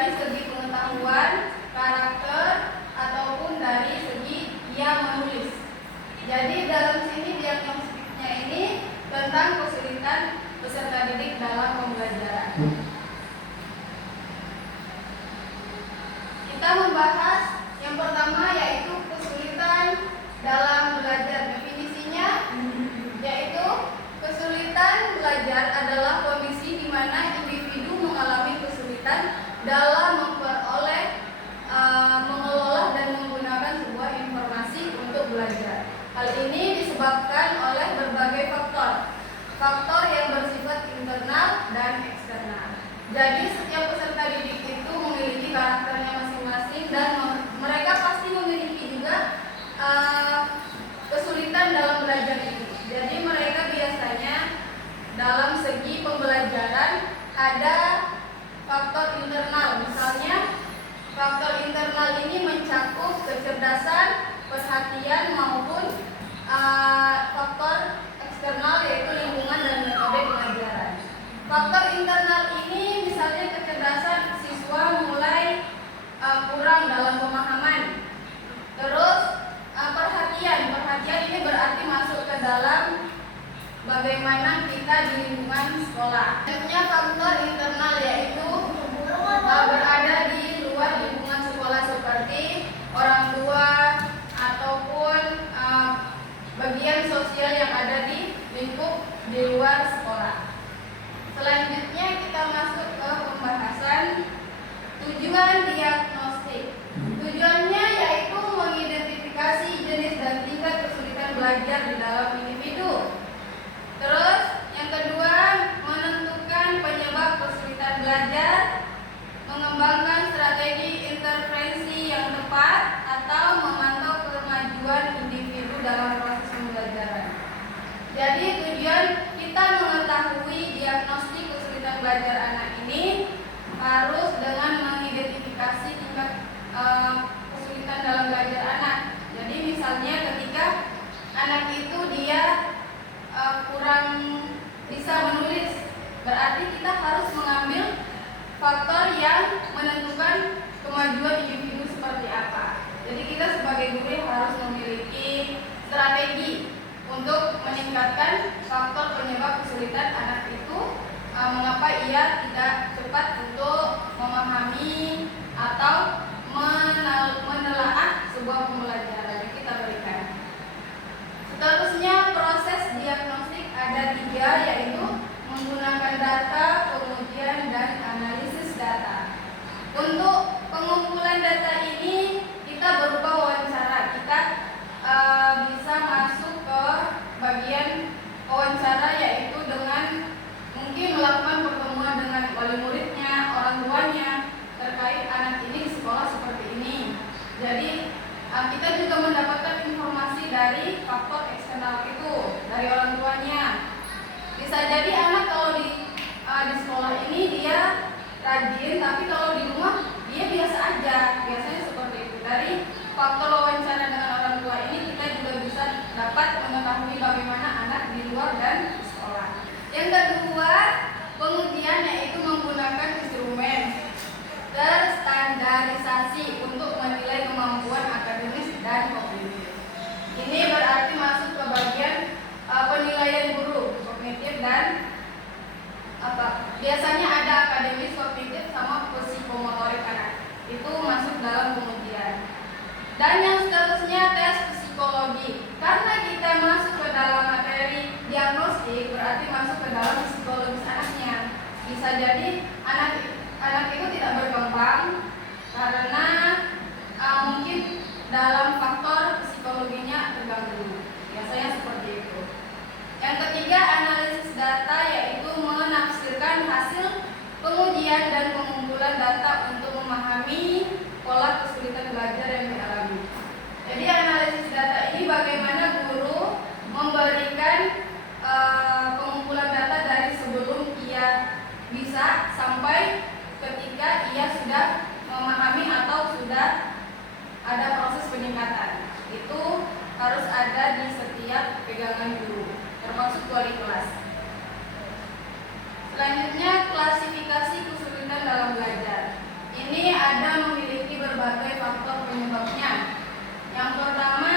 dari segi pengetahuan, karakter, ataupun dari segi ia menulis. Jadi dalam sini diagnostiknya ini tentang kesulitan peserta didik dalam pembelajaran. Kita membahas yang pertama yaitu kesulitan dalam belajar. Definisinya yaitu kesulitan belajar adalah kondisi di mana individu mengalami kesulitan dalam mengelola dan menggunakan sebuah informasi untuk belajar. Hal ini disebabkan oleh berbagai faktor yang bersifat internal dan eksternal. Jadi setiap peserta didik itu memiliki karakternya masing-masing dan mereka pasti memiliki juga kesulitan dalam belajar ini. Jadi mereka biasanya dalam segi pembelajaran ada faktor internal. Misalnya faktor internal ini mencakup kecerdasan, perhatian maupun faktor eksternal yaitu lingkungan dan metode pengajaran. Faktor internal ini misalnya kecerdasan siswa mulai kurang dalam pemahaman. Terus perhatian ini berarti masuk ke dalam bagaimana kita di lingkungan sekolah. Selanjutnya faktor internal yaitu berada di luar lingkungan sekolah seperti orang tua ataupun bagian sosial yang ada di lingkup di luar sekolah. Selanjutnya kita masuk ke pembahasan tujuan diagnostik. Tujuannya yaitu mengidentifikasi jenis dan tingkat kesulitan belajar di dalam individu. Terus yang kedua, menentukan penyebab kesulitan belajar, mengembangkan strategi intervensi yang tepat atau memantau kemajuan individu dalam proses pembelajaran. Jadi tujuan kita mengetahui diagnostik kesulitan belajar anak ini harus dengan mengidentifikasi tingkat kesulitan dalam belajar anak. Jadi misalnya ketika anak itu dia kurang bisa menulis, berarti kita harus mengambil faktor yang menentukan kemajuan individu seperti apa. Jadi kita sebagai guru harus memiliki strategi untuk meningkatkan faktor penyebab kesulitan anak itu, mengapa ia tidak cepat untuk memahami atau menelaah sebuah pembelajaran yang kita berikan. Seterusnya proses diagnostik ada 3, yaitu menggunakan data, pengujian, dan analisis data. Untuk pengumpulan data ini kita berupa wawancara. Kita bisa masuk ke bagian wawancara yaitu dengan mungkin melakukan pertemuan dengan wali muridnya, orang tuanya terkait anak ini di sekolah seperti ini. Jadi kita juga mendapatkan informasi dari faktor eksternal itu, dari orang tuanya. Bisa jadi anak kalau di sekolah ini dia rajin, tapi kalau di rumah dia biasa aja. Biasanya seperti itu. Dari faktor wawancara dengan orang tua ini kita juga bisa dapat mengetahui bagaimana anak di luar dan di sekolah. Yang kedua, pengujian yaitu menggunakan instrumen terstandarisasi untuk menilai kemampuan akademis dan kognitif. Ini berarti masuk ke bagian penilaian guru, kognitif dan biasanya ada akademis, kognitif sama psikomotorik anak. Itu masuk dalam pengujian. Dan yang seterusnya tes psikologi. Karena kita masuk ke dalam materi diagnostik, berarti masuk ke dalam psikologis anaknya. Bisa jadi anak itu tidak berkembang karena mungkin dalam faktor psikologinya terganggu. Biasanya seperti itu. Yang ketiga, analisis data yaitu menafsirkan hasil pengujian dan pengumpulan data untuk memahami pola kesulitan belajar yang dialami. Jadi analisis data ini bagaimana guru memberikan pengumpulan data dari sebelum ia bisa sampai ketika ia sudah memahami atau sudah ada proses peningkatan. Itu harus ada di setiap pegangan guru, termasuk wali kelas. Selanjutnya klasifikasi kesulitan dalam belajar. Ini berbagai faktor penyebabnya. Yang pertama,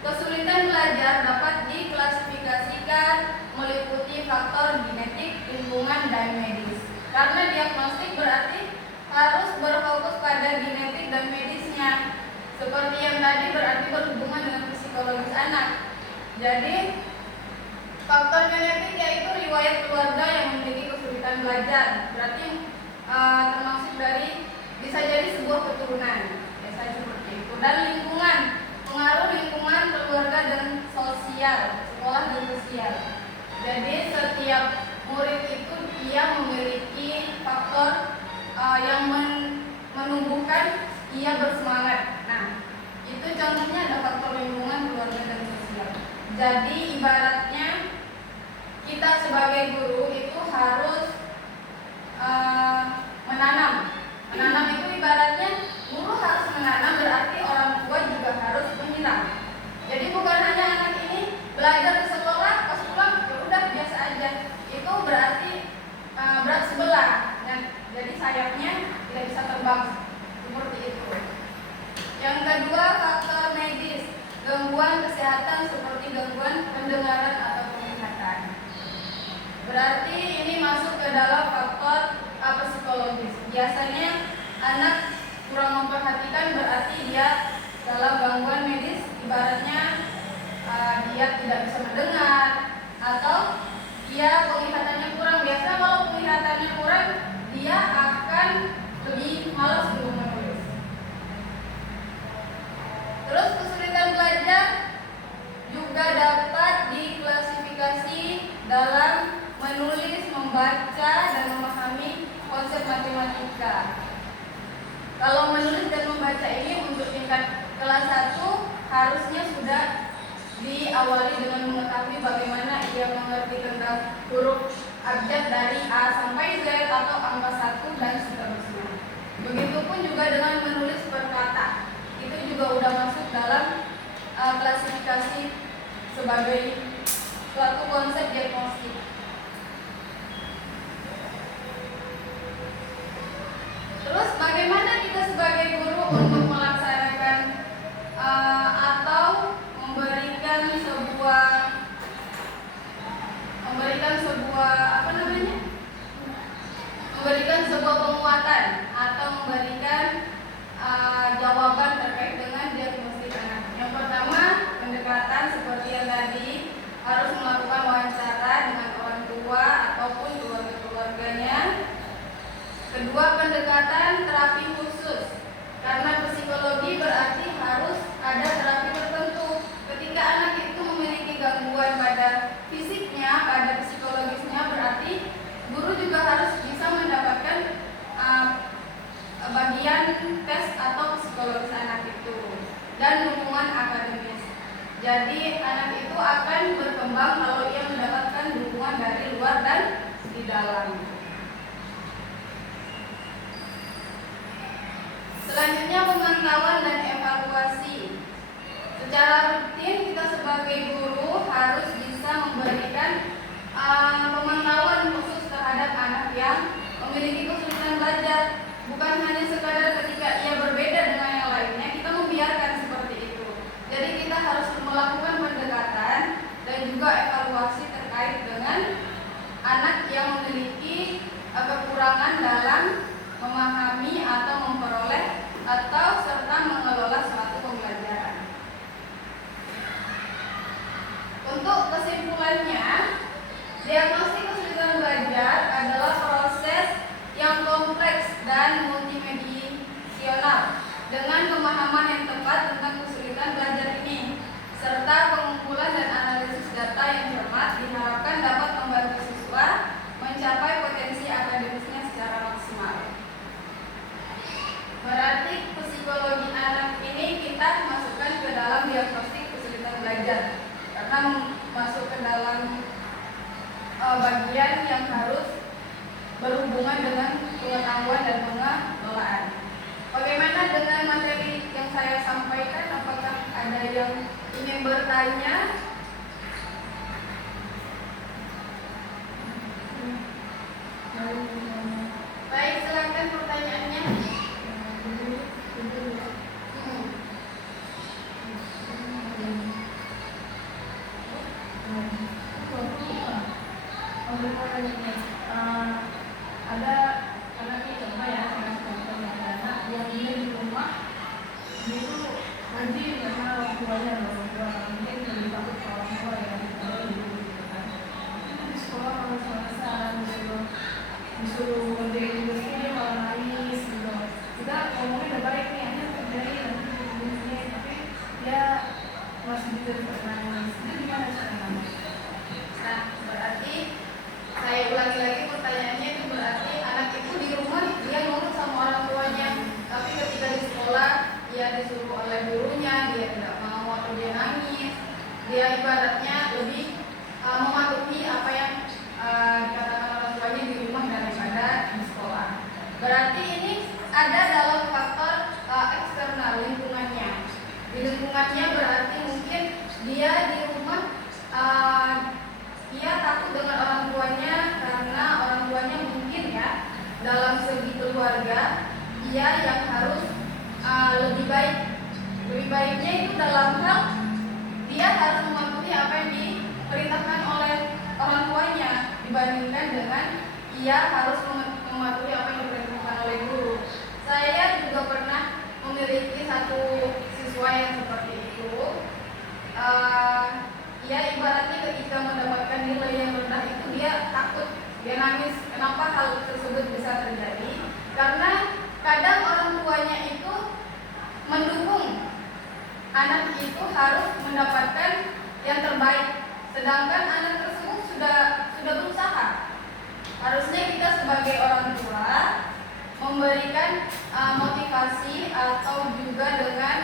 kesulitan belajar dapat diklasifikasikan meliputi faktor genetik, lingkungan, dan medis. Karena diagnostik berarti harus berfokus pada genetik dan medisnya. Seperti yang tadi berarti berhubungan dengan psikologis anak. Jadi faktor genetik yaitu riwayat keluarga yang memiliki kesulitan belajar. Berarti termasuk dari bisa jadi sebuah keturunan. Biasanya seperti itu. Dan lingkungan, pengaruh lingkungan, keluarga, dan sosial, sekolah dan sosial. Jadi setiap murid itu dia memiliki faktor yang menumbuhkan ia bersemangat. Nah, itu contohnya ada faktor lingkungan, keluarga, dan sosial. Jadi ibaratnya kita sebagai guru itu harus menanam. Menanam itu ibaratnya guru harus menanam, berarti orang tua juga harus menyiram. Jadi bukan hanya anak ini belajar di sekolah, pas pulang ya udah biasa aja. Itu berarti berat sebelah. Nah, jadi sayapnya tidak bisa terbang seperti itu. Yang kedua, faktor medis, gangguan kesehatan seperti gangguan pendengaran atau penglihatan. Berarti ini masuk ke dalam faktor psikologis. Biasanya anak kurang memperhatikan, berarti dia dalam gangguan medis, ibaratnya dia tidak bisa mendengar atau dia penglihatannya kurang. Biasanya kalau penglihatannya kurang, dia akan lebih malas untuk menulis. Terus kesulitan belajar juga dapat diklasifikasi dalam menulis, membaca, dan memahami konsep matematika. Kalau menulis dan membaca ini untuk tingkat kelas 1 harusnya sudah diawali dengan mengetahui bagaimana ia mengerti tentang huruf abjad dari A sampai Z atau angka 1 dan seterusnya. Begitupun juga dengan menulis per kata. Itu juga sudah masuk dalam klasifikasi sebagai suatu konsep diagnostik. Terus bagaimana kita sebagai guru untuk melaksanakan atau memberikan sebuah penguatan atau memberikan jawaban terkait dengan diagnostik anak. Yang pertama, pendekatan seperti yang tadi, harus melakukan wawancara dengan orang tua ataupun keluarga-keluarganya. Kedua, pendekatan terapi khusus. Karena psikologi berarti harus ada terapi tertentu. Ketika anak itu memiliki gangguan pada fisiknya, pada psikologisnya, berarti guru juga harus bisa mendapatkan bagian tes atau psikologis anak itu dan dukungan akademis. Jadi anak itu akan berkembang kalau ia mendapatkan dukungan dari luar dan di dalam. Selanjutnya, pemantauan dan evaluasi. Secara rutin kita sebagai guru harus bisa memberikan pemantauan khusus terhadap anak yang memiliki kesulitan belajar. Bukan hanya sekadar ketika ia berbeda dengan yang lainnya kita membiarkan seperti itu. Jadi kita harus melakukan pendekatan dan juga evaluasi terkait dengan anak yang memiliki kekurangan dalam memahami atau memperoleh atau serta mengelola suatu pembelajaran. Untuk kesimpulannya, diagnostik kesulitan belajar adalah proses yang kompleks dan anaknya berarti mungkin dia di rumah ia takut dengan orang tuanya karena orang tuanya mungkin ya dalam segi keluarga ia yang harus lebih baik. Lebih baiknya itu dalam hal dia harus mematuhi apa yang diperintahkan oleh orang tuanya dibandingkan dengan ia harus mematuhi apa yang diperintahkan oleh guru. Saya juga pernah memiliki satu siswa yang seperti itu. Ya ibaratnya ketika mendapatkan nilai yang rendah itu dia takut, dia nangis. Kenapa hal tersebut bisa terjadi? Karena kadang orang tuanya itu mendukung anak itu harus mendapatkan yang terbaik, sedangkan anak tersebut sudah berusaha. Harusnya kita sebagai orang tua memberikan motivasi atau juga dengan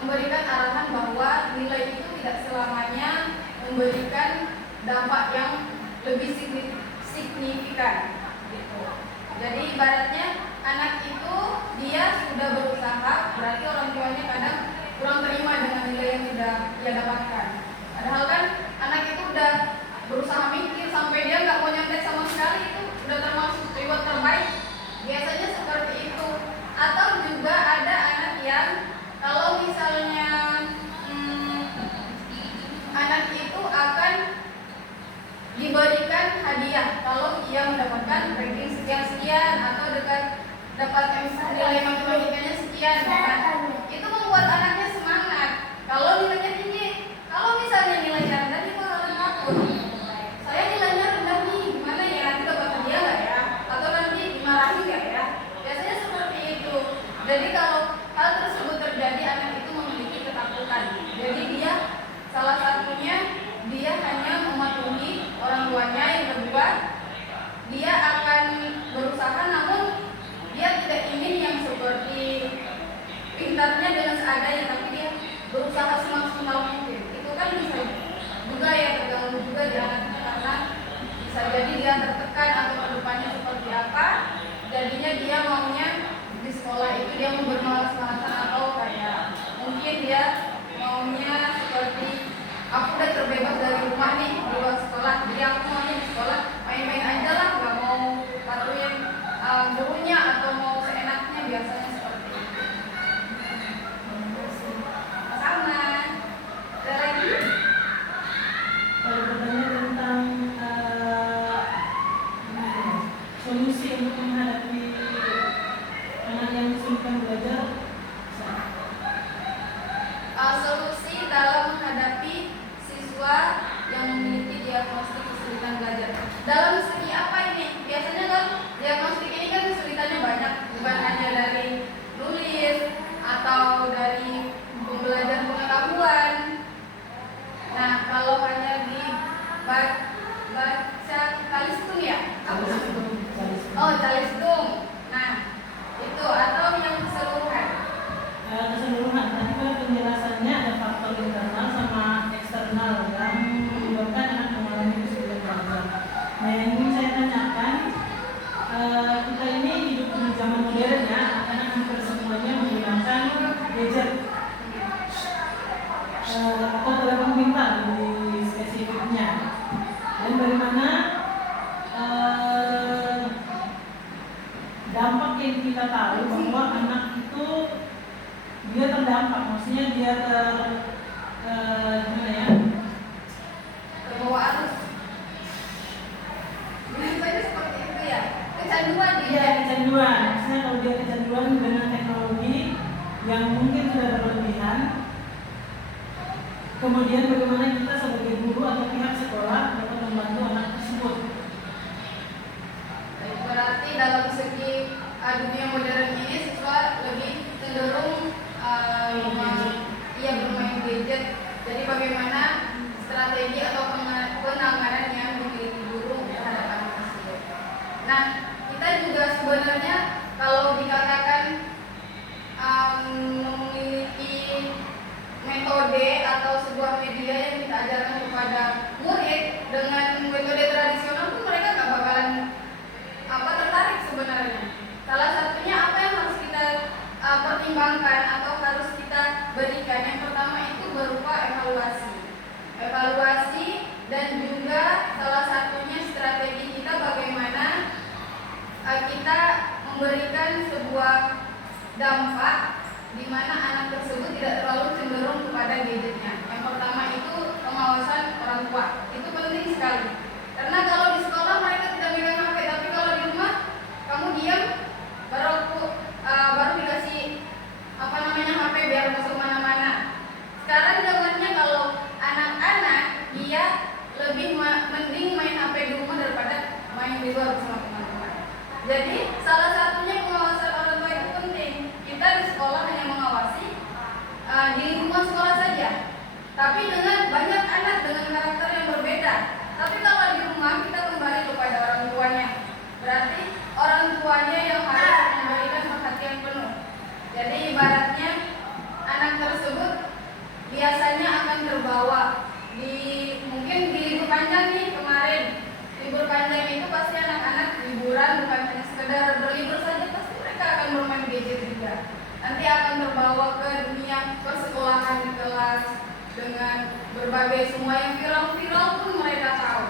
memberikan arahan bahwa nilai itu tidak selamanya memberikan dampak yang lebih signifikan gitu. Jadi ibaratnya anak itu dia sudah berusaha, berarti orang tuanya kadang kurang terima dengan nilai yang sudah dia dapatkan. Padahal kan anak itu udah berusaha mikir sampai dia nggak mau nyontek sama sekali, itu udah termasuk reward terbaik. Biasanya seperti itu. Atau juga ada anak yang kalau misalnya anak itu akan diberikan hadiah kalau ia mendapatkan ranking sekian-sekian atau dapat nilai matematikanya sekian, kan? Itu membuat anaknya semangat. Kalau nilainya tinggi, kalau misalnya nilainya rendah, dia bakal takut. Saya nilainya rendah nih, gimana ya? Nanti dapat hadiah nggak ya? Atau nanti dimarahin nggak ya? Biasanya seperti itu. Jadi kalau hal tersebut terjadi, anak itu memiliki ketakutan. Jadi dia salah satunya dia hanya mematuhi orang tuanya. Yang kedua, dia akan berusaha namun dia tidak ingin yang seperti pintarnya dengan seadanya, tapi dia berusaha semaksimal mungkin. Itu kan bisa juga ya terganggu juga di anaknya karena bisa jadi dia tertekan atau kedepannya seperti apa. Jadinya dia maunya di sekolah itu dia mau bermalas-malasan atau kayak mungkin dia maunya seperti aku udah terbebas dari rumah nih di luar sekolah, jadi aku maunya di sekolah main-main aja lah, nggak mau patuhin gurunya atau mau seenaknya, biasanya seperti itu. Sama ada lagi kalau bertanya tentang solusi untuk menghadapi anak yang kesulitan belajar, solusi dalam menghadapi siswa yang memiliki diagnostik kesulitan belajar. Dalam segi apa ini? Biasanya kan diagnostik ini kan kesulitannya banyak, bukan hanya dari nulis atau dari pembelajaran pengetahuan. Nah, kalau hanya di baca kalistung ya? Oh, kalistung. Nah, itu atau yang keseluruhan? Keseluruhan. Tadi kan penjelasannya ada faktor internal sama eksternal yang menyebabkan anak mengalami kesulitan belajar. Nah, yang ingin saya tanyakan, kita ini hidup di zaman modern ya, anak hampir semuanya menggunakan gadget atau telepon pintar di spesifiknya. Dan bagaimana dampak yang kita tahu bahwa anak itu dia terdampak, maksudnya dia gimana ya? Terbawa arus. Biasanya seperti itu ya. Kecanduan dia. Iya, kecanduan. Maksudnya kalau dia kecanduan dengan teknologi yang mungkin sudah berlebihan, kemudian bagaimana kita sebagai guru atau pihak sekolah dapat membantu anak tersebut? Berarti dalam segi dunia modern ini siswa lebih cenderung bermain gadget. Jadi bagaimana strategi atau penanganan yang dimiliki guru terhadap anak tersebut. Nah, kita juga sebenarnya kalau dikatakan memiliki metode atau sebuah media yang kita ajarkan kepada murid dengan metode tradisional pun mereka nggak bakalan tertarik sebenarnya. Salah satunya apa yang harus kita pertimbangkan atau harus kita berikan, yang pertama itu dan juga salah satunya strategi kita bagaimana kita memberikan sebuah dampak di mana anak tersebut tidak terlalu cenderung kepada gadgetnya. Yang pertama itu pengawasan orang tua, itu penting sekali. Karena kalau di sekolah mereka tidak megang HP, tapi kalau di rumah kamu diam, baru dikasih HP biar masuk mana-mana. Sekarang zamannya kalau anak-anak dia lebih mending main HP di rumah daripada main di luar bersama teman-teman. Jadi salah satunya pengawasan orang tua itu penting. Kita di sekolah hanya mengawasi di lingkungan sekolah saja, tapi dengan banyak anak dengan karakter yang berbeda. Tapi kalau di rumah kita kembali kepada orang tuanya, berarti orang tuanya yang harus memberikan perhatian penuh. Jadi ibaratnya anak tersebut biasanya akan terbawa mungkin di libur panjang nih kemarin. Libur panjang itu pasti anak-anak liburan bukan hanya sekedar berlibur saja, pasti mereka akan bermain gadget juga. Nanti akan terbawa ke dunia persekolahan di kelas dengan berbagai semua yang viral-viral pun mereka tahu.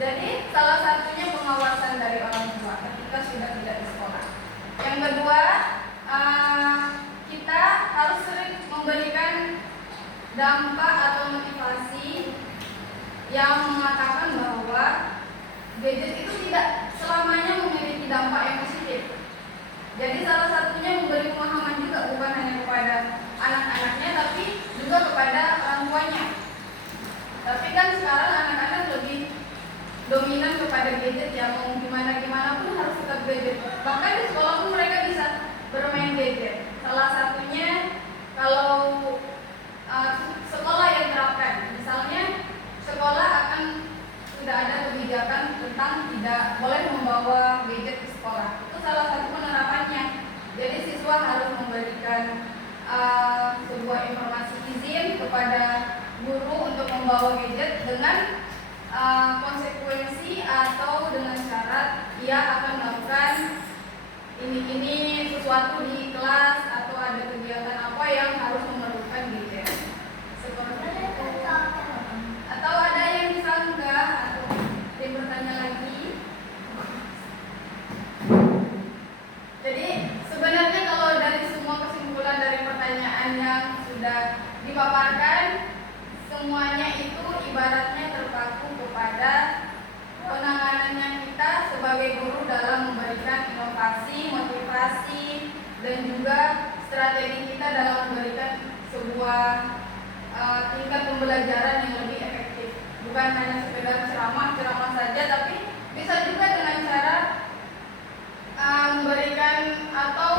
Jadi salah satunya pengawasan dari orang tua ketika sudah tidak di sekolah. Yang kedua, kita harus sering memberikan dampak atau motivasi yang mengatakan bahwa gadget itu tidak selamanya memiliki dampak yang positif. Jadi salah satunya memberi pemahaman juga bukan hanya kepada anak-anaknya tapi juga kepada orang tuanya. Tapi kan sekarang anak-anak lebih dominan kepada gadget ya, mau gimana pun harus tetap gadget. Bahkan di sekolah pun mereka bisa bermain gadget. Salah satunya kalau sekolah yang terapkan, misalnya sekolah akan sudah ada kebijakan tentang tidak boleh membawa gadget ke sekolah. Itu salah satu penerapannya. Jadi siswa harus memberikan sebuah informasi izin kepada guru untuk membawa gadget dengan konsekuensi atau dengan syarat ia akan melakukan ini sesuatu di kelas atau ada kegiatan apa yang harus memerlukan gadget. Seperti itu. Atau ada yang disanggah atau yang bertanya lagi. Jadi sebenarnya kalau dari semua kesimpulan dari pertanyaan yang sudah dipaparkan, semuanya itu ibaratnya terpaku kepada penanganannya kita sebagai guru dalam memberikan inovasi, motivasi, dan juga strategi kita dalam memberikan sebuah tingkat pembelajaran yang lebih efektif. Bukan hanya sekedar ceramah saja, tapi bisa juga dengan cara memberikan atau